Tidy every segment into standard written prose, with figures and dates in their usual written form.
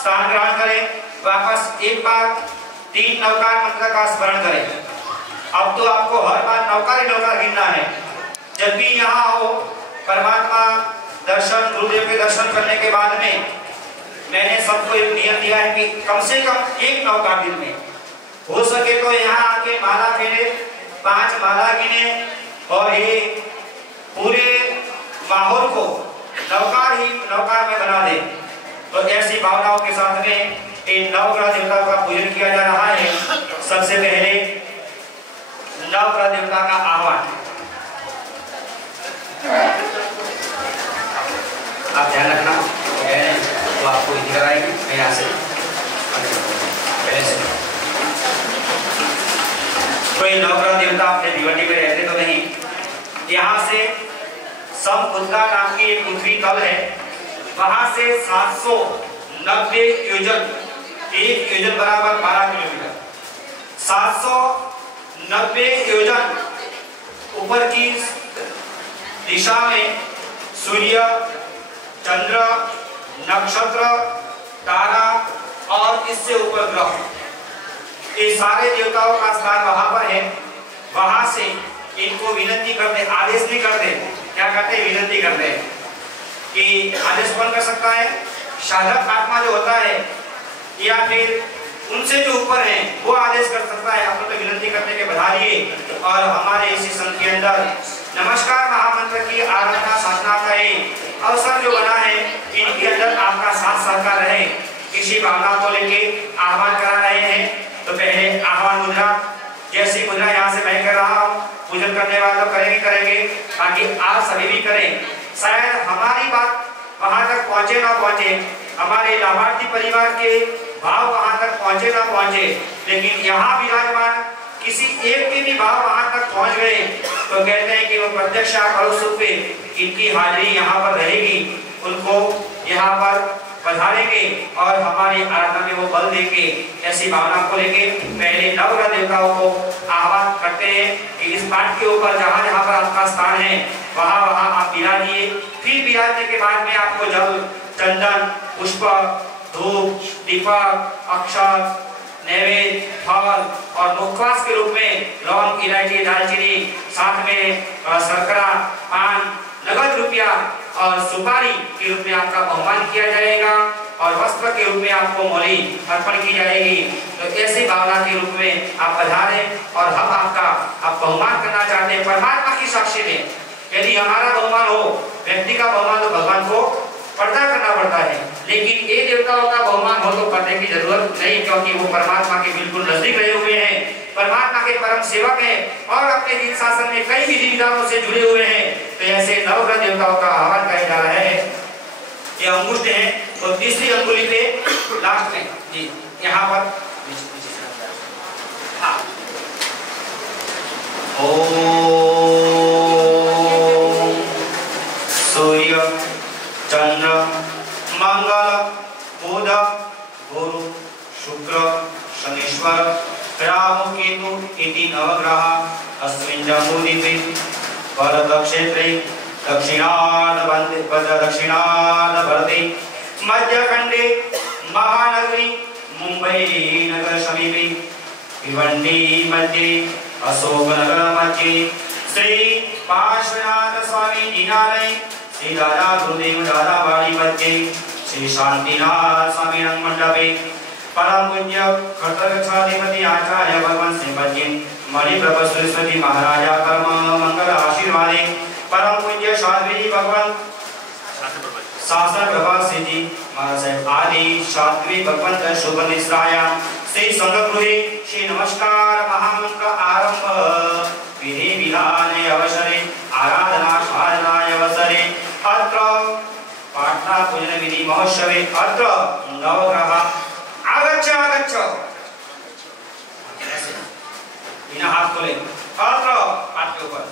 स्थान ग्रहण करें, वापस एक बार 3 नवकार मंत्र का स्मरण करें। अब तो आपको हर बार नवकार ही नवकार गिनना है। जब भी यहाँ हो परमात्मा दर्शन, गुरुदेव के दर्शन करने के बाद में मैंने सबको एक नियम दिया है कि कम से कम 1 नवकार दिन में हो सके तो यहाँ आके माला फेरे, 5 माला गिने और ये पूरे माहौल को नवकार में बना दे। तो ऐसी भावनाओं के साथ में इन नवग्रह देवताओं का पूजन किया जा रहा है। सबसे पहले नवग्रह देवता का आह्वान आप ध्यान रखना, तो आपको दिख रहा है कि यहाँ से पहले से कोई नवग्रह देवता अपने भिवंडी में रहते तो नहीं। यहाँ से समपुत्रा नाम की एक पृथ्वी तल है, वहां से 790 योजन, 1 योजन बराबर 12 किलोमीटर, 790 योजन ऊपर की दिशा में सूर्य, चंद्र, नक्षत्र, तारा और इससे ऊपर ग्रह, ये सारे देवताओं का स्थान वहां पर है। वहां से इनको विनती करते, आदेश नहीं करते, क्या करते हैं, विनती करते हैं कि आदेश कौन कर सकता है, साधक आत्मा जो होता है या फिर उनसे जो ऊपर है वो आदेश कर सकता है। आप तो विनती करने के बधा दिए और हमारे इसी संघ के अंदर नमस्कार महामंत्र की आराधना साधना का अवसर जो बना है, इनके अंदर आपका साथ सहकार रहे, इसी भावना को लेके आह्वान करा रहे हैं। तो पहले आह्वान मुद्रा, जैसी मुद्रा यहाँ से मैं कर रहा हूँ, पूजन करने वाले तो करेंगे, ताकि आप सभी भी करें। शायद हमारी बात वहां तक पहुंचे ना पहुंचे, हमारे लाभार्थी परिवार के भाव वहां तक पहुंचे ना पहुंचे, लेकिन यहाँ विराजमान किसी एक के भी भाव वहां तक पहुंच गए तो कहते हैं कि वो प्रत्यक्ष परोक्ष रूप में इनकी हाजिरी यहाँ पर रहेगी, उनको यहाँ पर पधारेंगे और हमारी आराधना में वो बल देंगे। ऐसी भावना को लेके पहले नवग्रह देवताओं को आह्वान करते हैं कि इस पाठ के ऊपर जहाँ जहाँ पर आपका स्थान है वहाँ वहाँ आप विराजिए। फिर विराजने के बाद में आपको जल, चंदन, पुष्प, धूप, दीपक, अक्षत, नैवेद्य, फल और मुखवास के रूप में लौंग, इलायची, दालचीनी, साथ में शर्करा, पान, नगद रुपया और सुपारी के रूप में आपका बहुमान किया जाएगा और वस्त्र के रूप में आपको मौली अर्पण की जाएगी। तो ऐसी भावना के रूप में आप पधारें और हम आप बहुमान करना चाहते हैं परमात्मा की साक्षी में। यदि हमारा बहुमान हो, व्यक्ति का बहुमान, तो भगवान को पर्दा करना पड़ता है, लेकिन ये देवताओं का बहुमान हो तो करने की जरूरत नहीं, क्योंकि वो परमात्मा के बिल्कुल नजदीक रहे हुए हैं, परमात्मा के परम सेवक हैं और अपने दिन शासन में कई विधि विधानों से जुड़े हुए हैं। तो ऐसे नवग्रह देवताओं का आह्वान किया जा रहा है। ये अंगुष्ठ है और तीसरी अंगुली पे लास्ट में जी यहाँ पर सूर्य, चंद्र, मंगल, बुध, गुरु, शुक्र, शनीश्वर, राहु, केतु इति नवग्रह अस्मिन् जम्बूद्वीपे वरदक्षेत्रे दक्षिणार्धभारते मध्यखंडे महानगरी मुंबई नगर समीपे भिवंडी मध्ये अशोकनगर मध्ये श्री पार्श्वनाथ स्वामी जिनालय श्री दादा गुरुदेव दादा वाड़ी मध्ये श्री शांतिनाथ स्वामी मंडपे परम पूज्य खट्टरक्षाधिपति आचार्य भगवान सिंह मध्ये मणिप्रभ सरस्वती महाराजा कर्म मंगल आशीर्वादे परम पूज्य शास्त्री भगवान शासन प्रभा सिद्धि महाराज आदि शास्त्री भगवंत शुभ निश्राया श्री संगगृहे श्री नमस्कार महामंत्र आरंभ विधि विधान अवसरे आराधना साधना अवसरे अत्र पाठना पूजन विधि महोत्सवे अत्र नवग्रह आगच्छ आगच्छ बिना हाथ खोले अत्र हाथ के ऊपर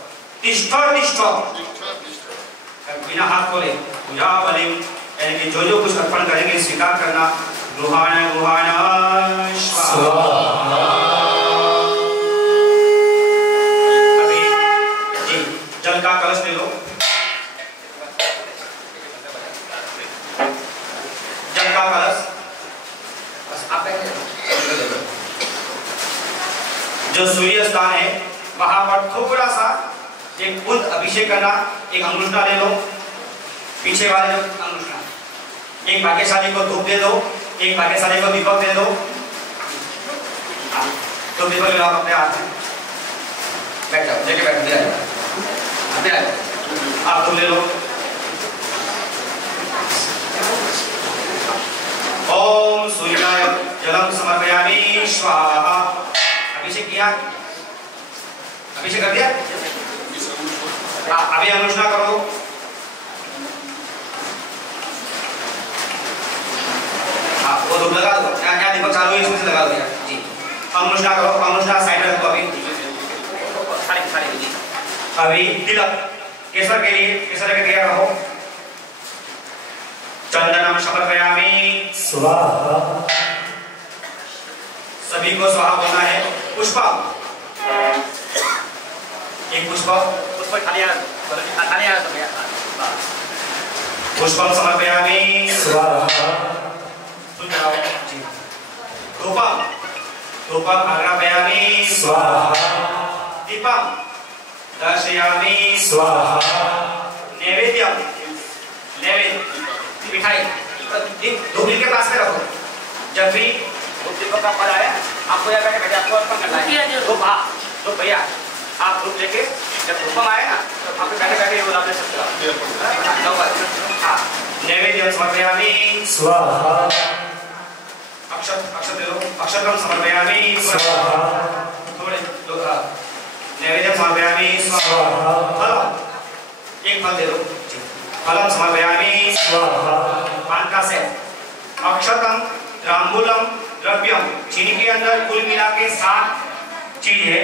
तिष्ठ तिष्ठ बिना हाथ खोले पूजा बलिम, यानी कि जो कुछ अर्पण करेंगे स्वीकार करना। गुहाण गुहाण स्वाहा। अभी जी जल का कलश ले लो, जल का कलश जो सूर्य स्थान है वहां पर थोड़ा सा एक बूंद अभिषेक करना, एक अंगुष्ठा ले लो, पीछे वाले जो अंगुष्ठा, एक भाग्यशाली को धूप दे दो, एक भाग्यशाली को दीपक दे दो। तो दीपक ले अपने हाथ में, बैठ जाओ, लेके बैठ दिया, आप तुम ले लो। ओम सूर्याय जलम समर्पयामि स्वाहा। अभिषेक किया, अभिषेक कर दिया, अभी अनुष्ठा करो। वो धूप लगा दो, क्या दीपक चालू है इसमें से लगा दो यार जी। अनुष्ठा करो, अनुष्ठा साइड रख दो। अभी तिलक केसर के लिए, केसर के तैयार रहो। चंदनम समर्पयामि स्वाहा। सभी को स्वाहा बोलना है। पुष्पा, एक पुष्प खाली पुष्पम समर्पयामि स्वाहा। सुन जाओ जी। धूपम, धूपम आग्रापयामि स्वाहा। दीपम दर्शयामि स्वाहा। नैवेद्यम, नैवेद्य मिठाई धूप के पास में रखो। जब भी धूप का फल आया आपको या बैठे बैठे आपको अर्पण करना है। धूप भैया आप धूप लेके जब धूपम आए ना तो आप बैठे बैठे वो दे सकते हो। नैवेद्यम समर्पयामि स्वाहा। अक्षत दे दो, अक्षतम समर्पयामि स्वाहा। थोड़े नैवेद्यम समर्पयामि स्वाहा। फल, एक फल दे दो, फलम समर्पयामि स्वाहा। पान का सेट, अक्षतम, तांबूलम, द्रव्यम, चीनी के अंदर कुल मिला के 7 चीज है।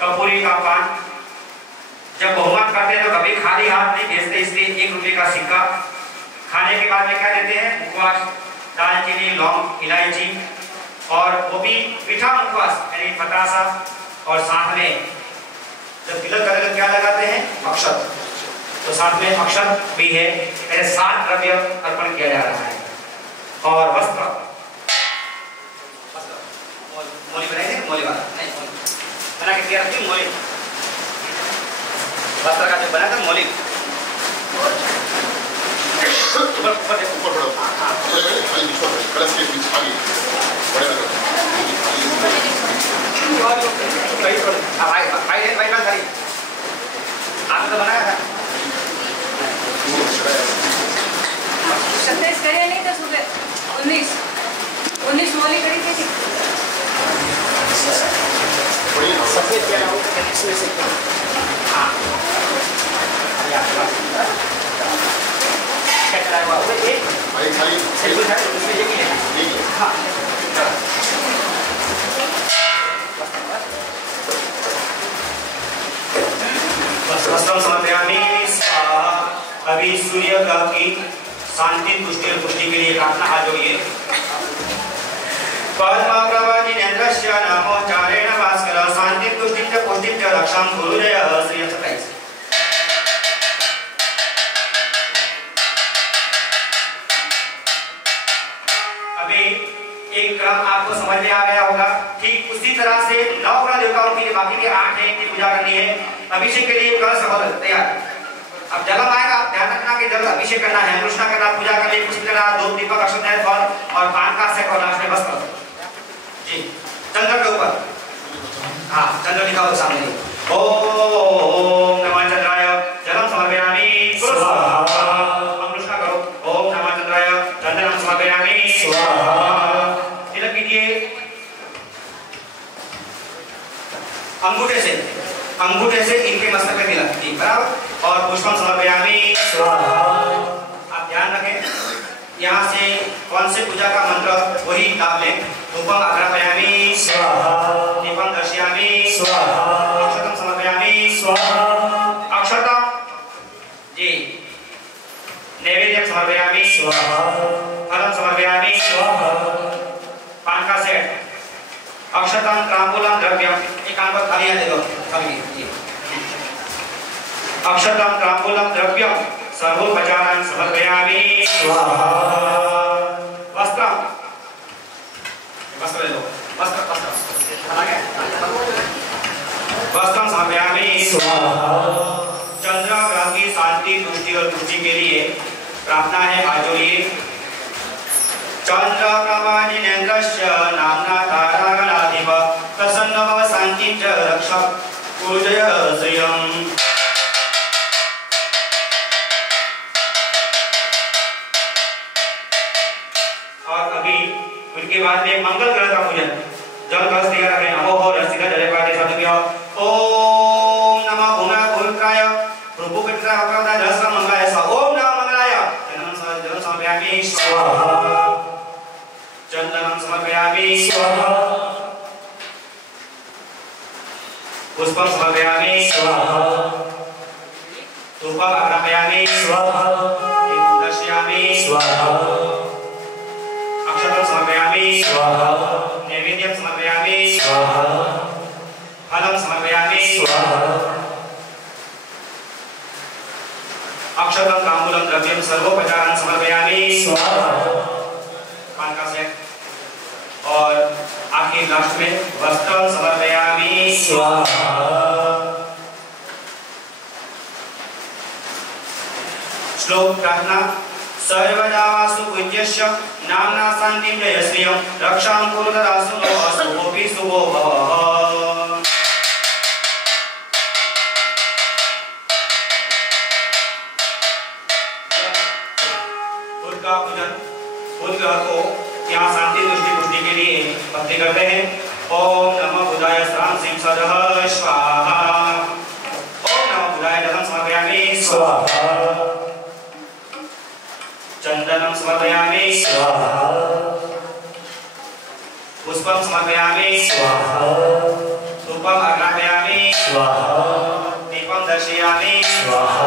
कपूरी का पान, जब बहुमत करते हैं तो कभी खाली हाथ नहीं भेजते, इसलिए 1 रुपये का सिक्का। खाने के बाद में क्या देते हैं? मुखवास, दालचीनी, लौंग, इलायची, और वो भी मीठा मुखवास यानी पतासा। और साथ में जब तिलक करके क्या लगाते हैं? अक्षत। तो साथ में अक्षत भी है। ऐसे 7 द्रव्य अर्पण किया जा रहा है। और वस्त्र, मोली बनाई थी, मोली वाला नहीं, बना के दिया रखी मोली। वस्त्र का जो बना था मोली, ऊपर ऊपर देखो, ऊपर बढ़ो। हां खाली बीच में कलश के बीच खाली बड़े लगा। भाई भाई खाली आपने तो बनाया था। 27 करे नहीं था सुबह। 19 मोली करी थी। सफेद क्या हो इसमें से? हाँ क्या करा हुआ है? ये भाई खाली सेल्फ है, उसमें ये भी है। हाँ वस्त्रम समर्पयामि स्वाहा। अभी सूर्य ग्रह की शांति, तुष्टि और पुष्टि के लिए प्रार्थना हाथ जोड़िए। पद्मा प्रभाजिनेन्द्रस्य नमो चारेण भास्कर शांति तुष्टि च पुष्टि च रक्षां गुरुजय श्री 27। अभी एक क्रम आपको समझ में आ गया होगा। ठीक उसी तरह से 9 ग्रह देवताओं के लिए बाकी के 8 हैं की पूजा करनी है। अभिषेक के लिए कलश रखो तैयार। अब जलम आएगा, आप ध्यान रखना कि जल अभिषेक करना है, अनुष्ठा करना, पूजा करनी, कुछ करना, धूप दीपक अक्षत फल और पान का सेट और लास्ट में वस्त्र जी। चंद्र के ऊपर, हाँ चंद्र लिखा हो सामने। ओम नमः चंद्राय जलम समर्पयामि स्वाहा। अनुष्ठा करो। ओम नमः चंद्राय चंदनम समर्पयामि स्वाहा। तिलक कीजिए अंगूठे से इनके मस्तक पे तिलक जी, बराबर। और पुष्पम समर्पयामि स्वाहा। आप ध्यान रखें यहाँ से कौन से पूजा का मंत्र वही लाभ लें। धूपम आग्रापयामि स्वाहा। दीपम दर्शयामि स्वाहा। अक्षतम समर्पयामि स्वाहा। अक्षतम जी। नैवेद्यम समर्पयामि स्वाहा। फलम समर्पयामि स्वाहा। पान का सेट, अक्षतम, तांबूलम, द्रव्यम, एक आंख पर खाली दे दो, खाली जी। अक्षतम, तांबूलम, द्रव्यम सर्वोपचारं समर्पयामि स्वाहा। वस्त्र ले लो, वस्त्र आ गया। चंद्र ग्रह की शांति, तुष्टि और पुष्टि के लिए प्रार्थना है। आजोड़िए। चंद्रप्रमाजिनेन्द्रस्य नाम्ना तारागणाधिप प्रसन्न भव शांति च रक्ष कुरुजय श्रियम्। और अभी उनके बाद में मंगल ग्रह का पूजन। जल कलश तैयार रखें। नमो हो रसिका जले पाटे सदुभ्यो ओम नमः भूमाय भूमिकाय प्रभु पितृ अवतार जलसम मंगलाय स ओम नमः मंगलाय। जल समर्पयामि स्वाहा। चंदनं समर्पयामि स्वाहा। पुष्पं समर्पयामि स्वाहा। धूपम् अर्पयामि स्वाहा। दीपं दर्शयामि स्वाहा। अक्षतं समर्पयामि स्वाहा। नैवेद्यं समर्पयामि स्वाहा। फलं समर्पयामि स्वाहा। अक्षतं ताम्बूलं द्रव्यं सर्वोपचारं समर्पयामि स्वाहा। पान का सेट और आखिर लास्ट में वस्त्रं समर्पयामि स्वाहा। श्लोक प्रार्थना। सर्वदा सुपूज्यस्य नाम्ना शान्तिं जय श्रियं रक्षां कुरुतरासु नो अशुभोऽपि शुभो भवः। बुध का पूजन। बुध ग्रह को यहाँ शांति, तुष्टि, पुष्टि के लिए भक्ति करते हैं। ओम नमः बुधाय श्राम सिंह सदः स्वाहा। ओम नमः बुधाय जलं समर्पयामि स्वाहा। चंदनं समर्पयामि स्वाहा। पुष्पं समर्पयामि स्वाहा। धूपम् अर्पयामि स्वाहा। दीपं दर्शयामि स्वाहा।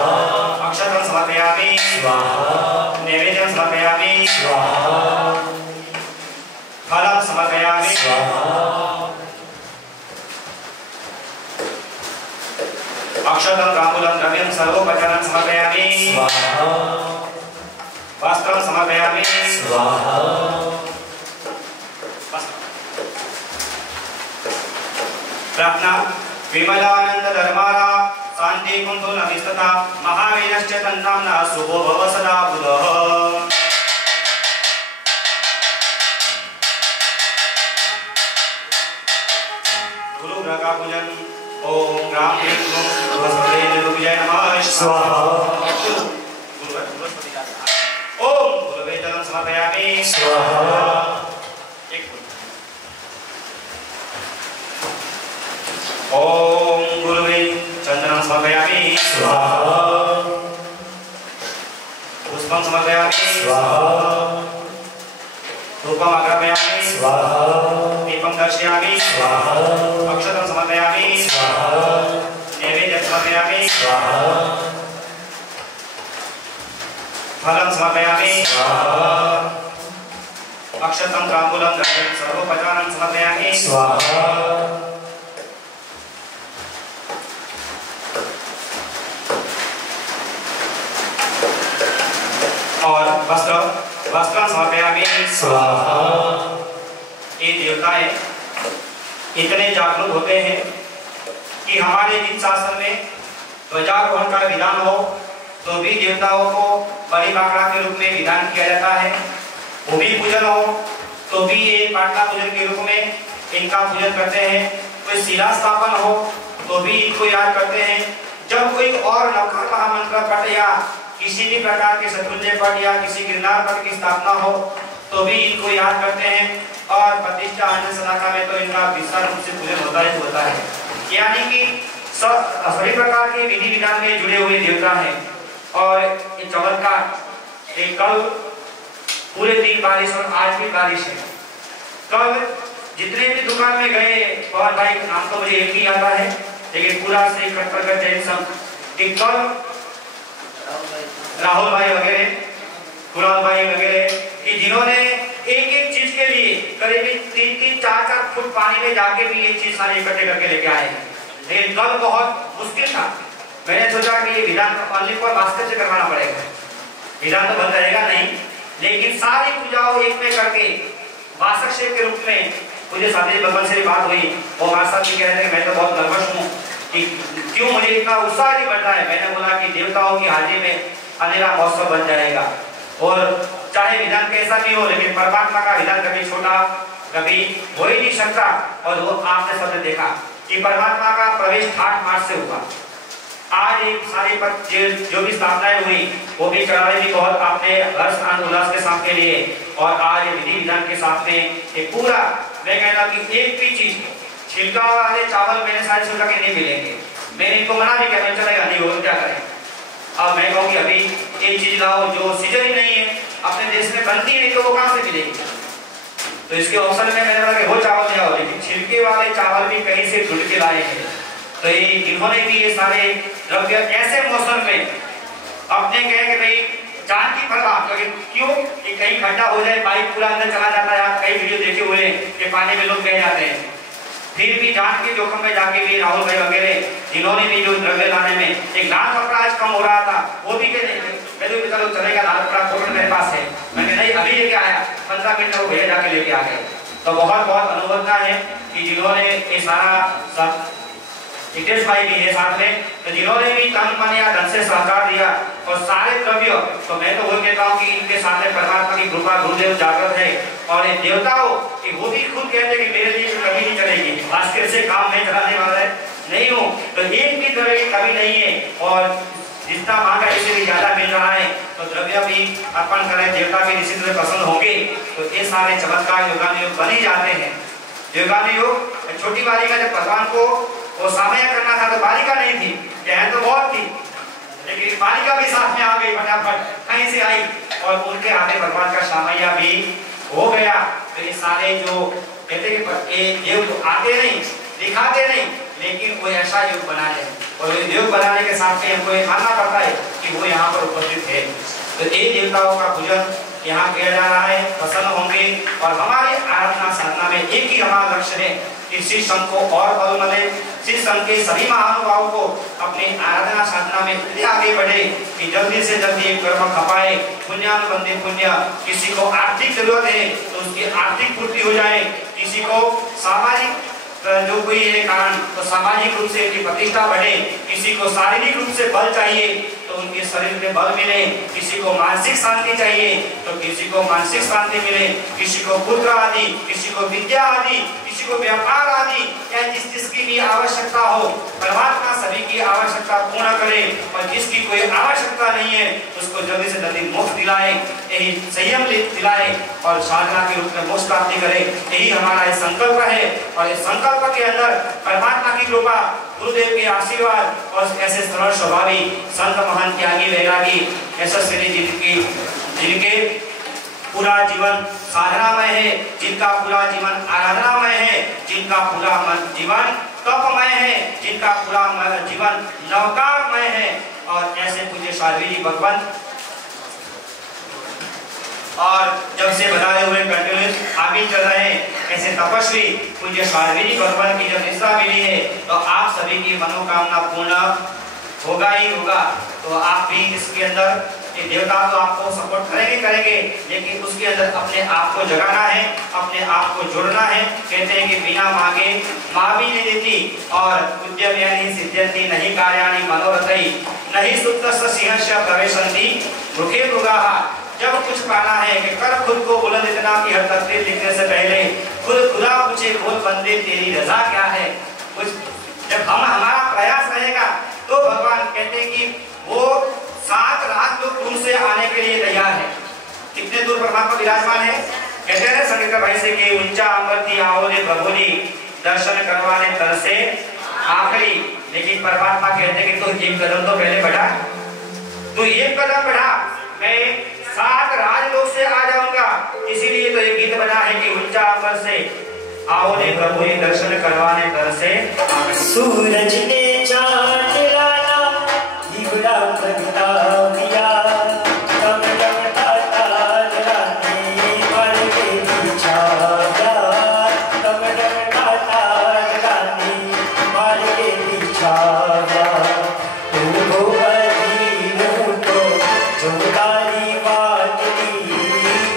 अक्षतं समर्पयामि स्वाहा। नैवेद्यं समर्पयामि स्वाहा। फलं समर्पयामि स्वाहा। अक्षतं ताम्बूलं द्रव्यं सर्वोपचारं समर्पयामि स्वाहा। वस्त्रं समर्पयामि स्वाहा। प्रार्थना। विमलानंद धर्मारा शांति कुंतो नविस्तता महावीरश्च तन्नाम्ना शुभो भव सदा बुधः। गुरु ग्रह का पूजन। ओम राम देव बृहस्पति निरुपजय नमः स्वाहा। ओम गुरुवे जलं समर्पयामि स्वाहा। ओम गुरुवे चंदनं समर्पयामि स्वाहा। पुष्पं समर्पयामि स्वाहा। धूपम् अर्पयामि स्वाहा। दीपं दर्शयामि स्वाहा। अक्षतं समर्पयामि स्वाहा। नैवेद्यं समर्पयामि स्वाहा। फलं समर्पयामि स्वाहा। अक्षतं ताम्बूलं द्रव्यं सर्वोपचारं समर्पयामि स्वाहा। और वस्त्रं समर्पयामि स्वाहा। ये देवताएं इतने जागरूक होते हैं कि हमारे जिन शासन में ध्वजारोहण का विधान हो तो भी देवताओं को बलि बाकड़ा के रूप में विधान किया जाता है। भूमि पूजन हो तो भी ये पाटना पूजन के रूप में इनका पूजन करते हैं। कोई शिला स्थापन हो तो भी इनको याद करते हैं। जब कोई और नवग्रह महामंत्र पठ या किसी भी प्रकार के शत्रुंजय पठ या किसी गिरनार पठ की स्थापना हो तो भी इनको याद करते हैं। और प्रतिष्ठा अन्य सलाखा में तो इनका विस्तार रूप से पूजन होता है। यानी कि सभी प्रकार के विधि विधान में जुड़े हुए देवता हैं। और ये चमत्कार एक कल पूरे दिन बारिश और आज भी बारिश है। कल जितने भी दुकान में गए, पवन भाई नाम तो मुझे एक ही आता है लेकिन पूरा से कटकर जैन सब कल राहुल भाई वगैरह, कुणाल भाई वगैरह कि जिन्होंने एक एक चीज के लिए करीब 3-3, 4-4 फुट पानी में जाके भी ये चीज सारे इकट्ठे करके लेके आए हैं। लेकिन कल बहुत मुश्किल था। मैंने सोचा कि ये विधान पालने पर वास्तव से करवाना पड़ेगा। विधान तो बंद रहेगा नहीं, लेकिन सारी पूजाओं एक में करके वासक शेख के रूप में मुझे साथी बगल से बात हुई। वो हमारे साथ भी कह रहे थे मैं तो बहुत नर्वस हूँ कि क्यों मुझे इतना उत्साह नहीं बढ़ रहा है। मैंने बोला कि देवताओं की हाजिरी में अंधेरा महोत्सव बन जाएगा, और चाहे विधान कैसा भी हो, लेकिन परमात्मा का विधान कभी छोटा कभी हो ही नहीं सकता। और वो आपने सबने देखा कि परमात्मा का प्रवेश ठाठ माठ से हुआ। आज एक सारी जो भी स्थापनाएं हुई वो भी चढ़ावे भी बहुत आपने हर्ष आनंद उल्लास के साथ के लिए, और आज विधि विधान के साथ में ये पूरा मैं कहता हूँ कि एक भी चीज छिलका वाले चावल मैंने सारे सोचा के नहीं मिलेंगे। मैंने इनको मना भी किया, मैं चलेगा नहीं हो क्या करें। अब मैं कहूँ कि अभी एक चीज लाओ जो सीजन ही नहीं है, अपने देश में बनती है नहीं तो वो कहाँ से मिलेगी। तो इसके ऑप्शन में मैंने बोला कि वो चावल ले आओ, लेकिन छिलके वाले चावल भी कहीं से ढूंढ के लाए हैं। तो ये इन्होंने भी ये सारे द्रव्य ऐसे मौसम में अपने कहे कि भाई जान की परवाह, क्यों कि कहीं खड्डा हो जाए, बाइक पूरा अंदर चला जाता है। आप कई वीडियो देखे हुए कि पानी में लोग बह जाते हैं, फिर भी जान के जोखिम में जाके भी राहुल भाई वगैरह जिन्होंने भी जो द्रव्य लाने में एक लाल कपड़ा आज कम हो रहा था, वो भी कहते मेरे भी चलो चलेगा, लाल कपड़ा फोटो मेरे पास है। मैंने नहीं अभी लेके आया, 15 मिनट में वो भैया जाके लेके आ गए। तो बहुत बहुत अनुमोदना है कि जिन्होंने ये सारा नितेश भाई भी है साथ में, तो जिन्होंने भी तन मन या धन से सहकार दिया और सारे द्रव्य, तो मैं तो वो कहता हूँ कि इनके सामने परमात्मा की कृपा गुरुदेव जागृत है। और ये देवताओं कि वो भी खुद कहते हैं कि मेरे लिए कभी नहीं चलेगी, भास्कर से काम नहीं चलाने वाला है नहीं हूँ, तो एक भी द्रव्य की कमी नहीं है। और जितना मांगा इससे भी ज्यादा मिल रहा है, तो द्रव्य भी अर्पण करें, देवता भी निश्चित रूप से प्रसन्न होंगे। तो ये सारे चमत्कार योगान योग बन ही जाते हैं। योगान योग छोटी बालिका जब भगवान को वो सामया करना था तो बालिका नहीं थी, बहन तो बहुत थी, लेकिन बालिका भी साथ में आ गई, फटाफट कहीं से आई और उनके हाथे भगवान का सामया भी हो गया। तो ये सारे जो कहते कि ये योग आते नहीं, दिखाते नहीं, लेकिन कोई ऐसा योग बना है, और योग बनाने के साथ में हमको ये मानना पड़ता है कि वो यहाँ पर उपस्थित है। तो ये देवताओं का पूजन यहाँ किया जा रहा है, प्रसन्न होंगे। और हमारी आराधना साधना में एक ही हमारा लक्ष्य है कि श्री संघ को और बल मिले, श्री संघ के सभी महानुभावों को अपनी आराधना साधना में इतने आगे बढ़े कि जल्दी से जल्दी एक कर्म खपाए, पुण्यानुबंधित पुण्य। किसी को आर्थिक जरूरत है तो उसकी आर्थिक पूर्ति हो जाए, किसी को सामाजिक जो कोई है कारण तो सामाजिक रूप से उनकी प्रतिष्ठा बढ़े, किसी को शारीरिक रूप से बल चाहिए तो उनके शरीर में बल मिले, किसी को मानसिक शांति चाहिए तो किसी को मानसिक शांति मिले, किसी को पुत्र आदि, किसी को विद्या आदि, किसी को व्यापार आदि, या जिसकी भी आवश्यकता हो परमात्मा सभी की आवश्यकता पूर्ण करे। और जिसकी कोई आवश्यकता नहीं है उसको जल्दी से जल्दी मोक्ष दिलाए, यही संयम दिलाए और साधना के रूप में मोक्ष प्राप्ति करे। यही हमारा संकल्प है। और इस संकल्प के अंदर परमात्मा की कृपा, गुरुदेव के आशीर्वाद और ऐसे सरल स्वभावी संत महान त्यागी वैरागी यशस्वी जिनके पूरा जीवन साधनामय है, जिनका पूरा जीवन आराधनामय है, जिनका पूरा जीवन तपमय है, जिनका पूरा जीवन नवकारमय है। और ऐसे पूज्य स्वामी जी भगवान और जब से बताए हुए कंटिन्यूस आगे चल रहे हैं, ऐसे तपस्वी पूज्य स्वामी जी भगवान की जब निष्ठा मिली है तो आप सभी की मनोकामना पूर्ण होगा ही होगा। तो आप भी इसके अंदर देवता तो आपको सपोर्ट करेंगे, लेकिन उसके अंदर अपने आप को जगाना है, अपने आप को जोड़ना है। कहते हैं कि बिना मांगे माँ भी नहीं देती, और उद्यम्यानि सिद्ध्यन्ति नहीं कार्याणि मनोरथै नहीं सुप्तस्य सिंहस्य प्रवेशन्ति मुखे मृगाः। जब कुछ पाना है कि कर खुद को बुलंद इतना कि हर तकदीर लिखने से पहले खुद खुदा पूछे बोल बंदे तेरी रजा क्या है। कुछ जब हमारा प्रयास रहेगा तो भगवान कहते हैं कि वो 7 लाख लोग दूर से आने के लिए तैयार है। कितने दूर परमात्मा विराजमान है। कहते हैं संगीत भाई से कि ऊंचा अंबर थी आओ रे प्रभु जी दर्शन करवाने तर से आखिरी। लेकिन परमात्मा कहते हैं कि तू एक कदम तो पहले बढ़ा, तू एक कदम बढ़ा, मैं 7 राजलोक से आ जाऊंगा। इसीलिए तो ये गीत बना है कि ऊंचा अंबर से आओ रे प्रभु जी दर्शन करवाने तर से। सूरज ने चांद लाया दिवड़ा प्रगटा दिया, तब लगता ताज रानी मर के पीछा गया, तब लगता ताज रानी मर के पीछा गया। तू अजीब तो जो तारी बात दी,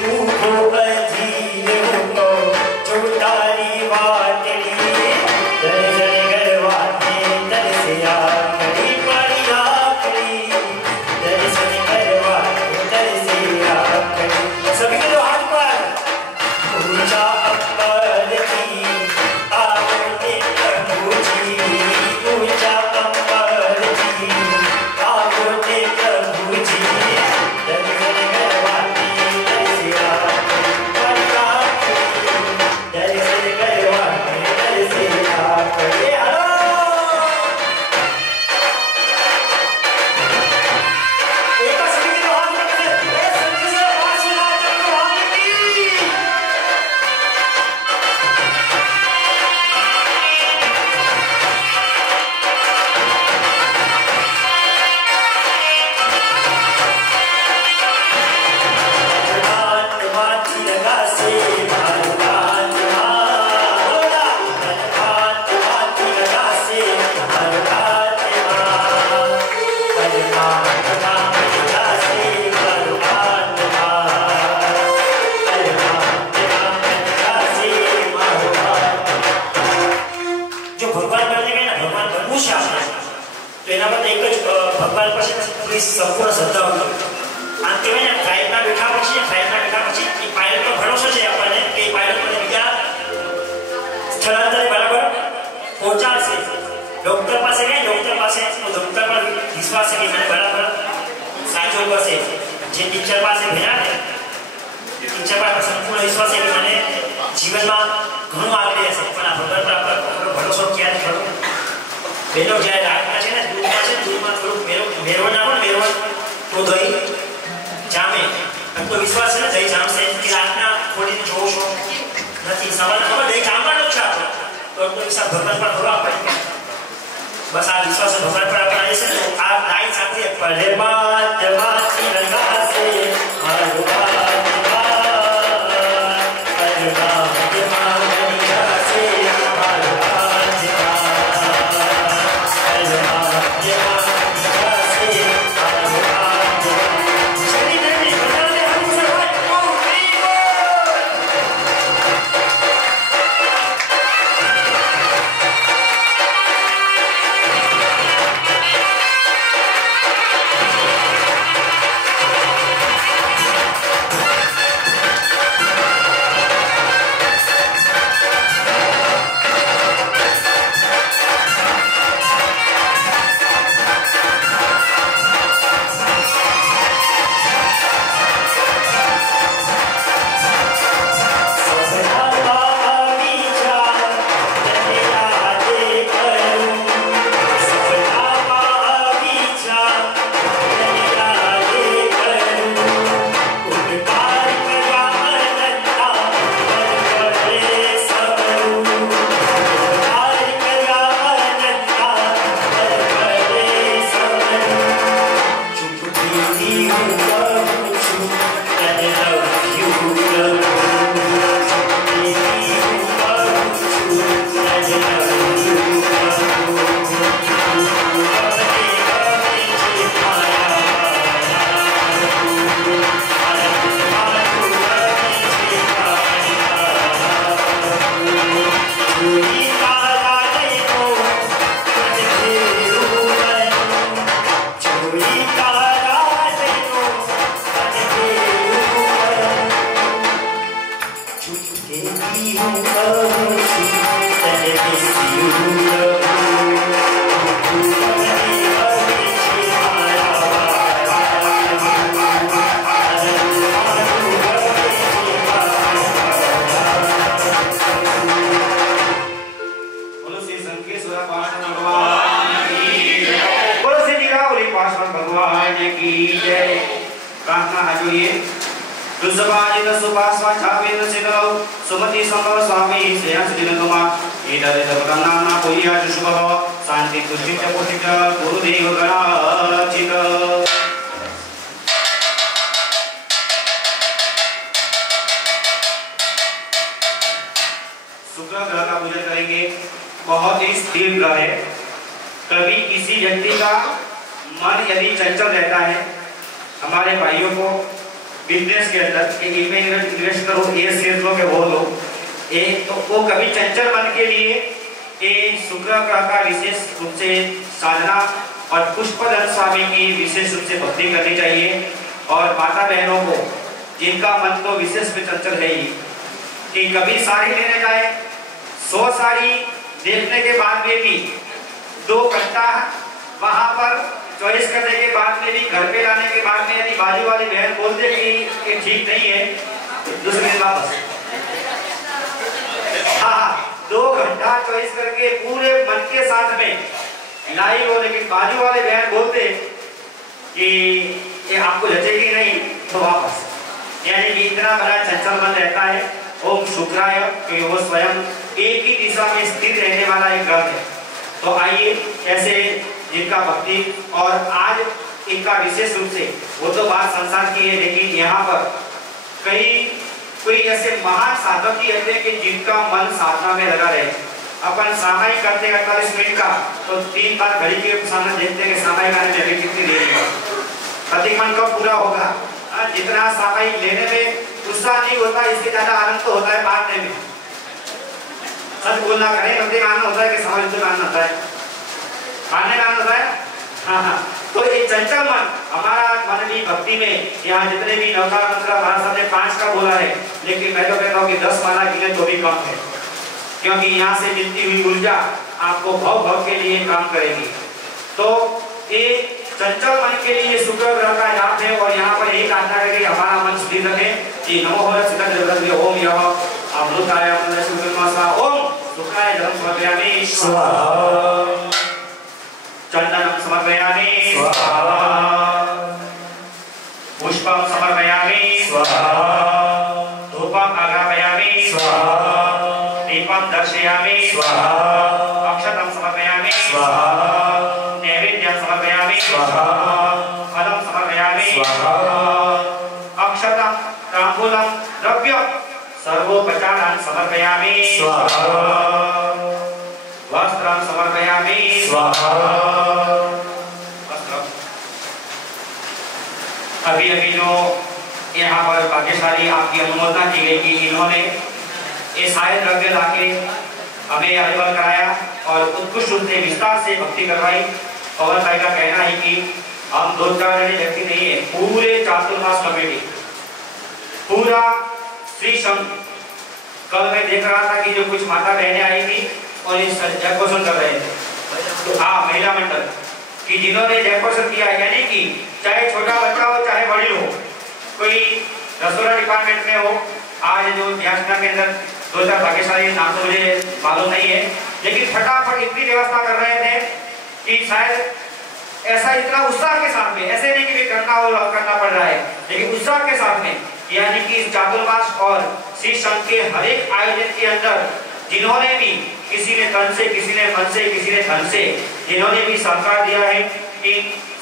तू अजीब तो जो तारी बात दी, जल जल गरवाते तर से જીવનમાં ઘણું આગળ જશે પણ આ ભગવાન પર આપણો ભરોસો ક્યારે ખરો બેનો જ્યારે રાતમાં છે ને દૂધમાં છે દૂધમાં થોડુંક મેરવણ નાખો ને મેરવણ તો દહીં જામે તો વિશ્વાસ છે ને દહીં જામશે કે રાતના થોડી જોવો છો નથી સવારે ખબર દહીં જામવાનો જ છે આપણે તો વિશ્વાસ ભગવાન પર થોડો આપણે બસ આ વિશ્વાસ ભગવાન પર આપણે આવી છે ને આ લાઈન સાથે પરમાત્મા જવાથી રંગાશે મારો सुमति संभव स्वामी श्रेयसदिनतमा एतदेत प्रकन्नाना पुर्यात् शुभः शान्ति तुष्टि च पुष्टि च गुरुदेव गणार्चित। शुक्र ग्रह का पूजन करेंगे। बहुत ही स्थिर ग्रह है। कभी किसी व्यक्ति का मन यदि चंचल रहता है, हमारे भाइयों को बिजनेस के अंदर इनमें इन्वेस्ट करो, ये शेयर लो के वो लो, तो वो कभी चंचल मन के लिए शुक्र ग्रह का विशेष रूप से साधना और पुष्पदल स्वामी की विशेष रूप से भक्ति करनी चाहिए। और माता बहनों को जिनका मन तो विशेष में चंचल है ही, कि कभी साड़ी लेने जाए, 100 साड़ी देखने के बाद में भी 2 घंटा वहां पर चॉइस करने के बाद में भी घर पे लाने के बाद में यदि बाजू वाली बहन बोल दे कि ये ठीक नहीं है, दूसरे दिन वापस। हाँ, 2 घंटा चॉइस करके पूरे मन के साथ में लाई हो, लेकिन बाजू वाले बहन बोलते कि ये आपको जचेगी नहीं तो वापस। यानी कि इतना बड़ा चंचल मन रहता है। ओम शुक्राय कि वो स्वयं एक ही दिशा में स्थित रहने वाला एक ग्रह है। तो आइए ऐसे जिनका भक्ति और आज इनका विशेष रूप से वो तो बात संसार की है, लेकिन यहाँ पर कोई ऐसे महान साधक ही रहते हैं कि जिनका मन साधना में लगा रहे। अपन सामायिक करते 48 मिनट का, तो 3 बार घड़ी के सामने देखते हैं कि सामायिक आने में अभी कितनी देरी है, प्रतिमन कब पूरा होगा। जितना सामायिक लेने में उत्साह नहीं होता, इससे ज्यादा आनंद तो होता है बांटने में। सच बोलना करें तो आनंद होता है कि समाज में आनंद होता है, आने का होता है। हाँ, तो ये चंचल मन हमारा मन भी भक्ति में, यहाँ जितने भी नवकार मंत्र हमारा सबने 5 का बोला है, लेकिन मैं तो कहता हूँ कि 10 माला गिने तो भी कम है, क्योंकि यहाँ से मिलती हुई ऊर्जा आपको भव के लिए काम करेगी। तो ये चंचल मन के लिए शुक्र ग्रह का जाप है। और यहाँ पर एक आज्ञा है कि हमारा मन स्थिर रखे। नमो हर सिद्ध ओम यह अमृताय अमृत सुगंधमासा ओम शुक्लाय जलम समर्पयामि स्वाहा चंदनम समर्पयामि स्वाहा पुष्पम समर्पयामि स्वाहा धूपम आग्रापयामि स्वाहा दीपम दर्शयामि स्वाहा अक्षतम समर्पयामि स्वाहा नैवेद्यम समर्पयामि स्वाहा फलम समर्पयामि स्वाहा अक्षतम तांबूलम द्रव्यम सर्वोपचारान् समर्पयामि स्वाहा वस्त्रं समर्पयामि स्वाहा अभी जो यहाँ पर भाग्यशाली आपकी अनुमोदना की गई कि इन्होंने ये सारे द्रव्य लाके हमें अवेलेबल कराया और उत्कृष्ट रूप से विस्तार से भक्ति करवाई। पवन भाई का कहना है कि हम 2-4 जने व्यक्ति नहीं है, पूरे चातुर्मास कमेटी, पूरा श्री संघ। कल मैं देख रहा था कि जो कुछ माता बहनें आई थी और इस डेकोरेशन कर रहे थे, तो महिला मंडल कि जिन्होंने डेकोरेशन किया, यानी कि चाहे छोटा बच्चा हो चाहे बड़ी हो, कोई रसोड़ा डिपार्टमेंट में हो। आज जो ध्यान के अंदर 2-4 भाग्यशाली नाम तो मुझे मालूम नहीं है, लेकिन फटाफट इतनी व्यवस्था कर रहे थे कि शायद ऐसा इतना उत्साह के साथ में, ऐसे नहीं कि करना पड़ रहा है, लेकिन उत्साह के साथ में, यानी कि इस चातुर्मास और श्री संघ के हर एक आयोजन के अंदर जिन्होंने भी, किसी ने तन से, किसी ने मन से, किसी ने धन से, जिन्होंने भी सहकार दिया है, कि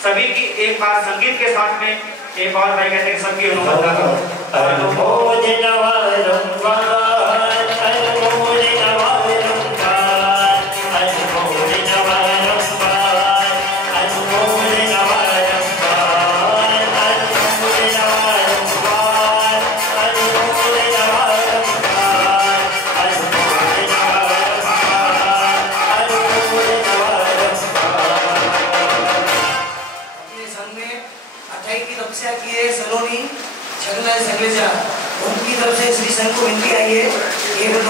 सभी की एक बार संगीत के साथ में एक और भाई कहते हैं सबकी अनुमोदना करो। उनकी तरफ से श्री संघ को विनती आई है, एक मिनट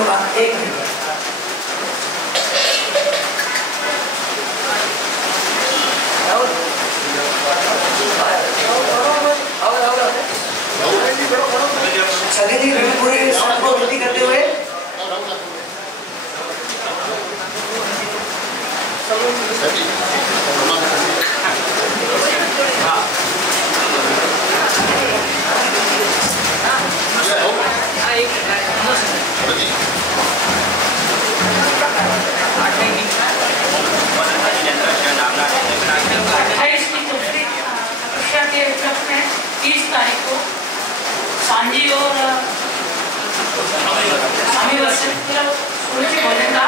सभी जी पूरे संघ को विनती करते हुए सांझी और स्वामी वर्ष भोजन का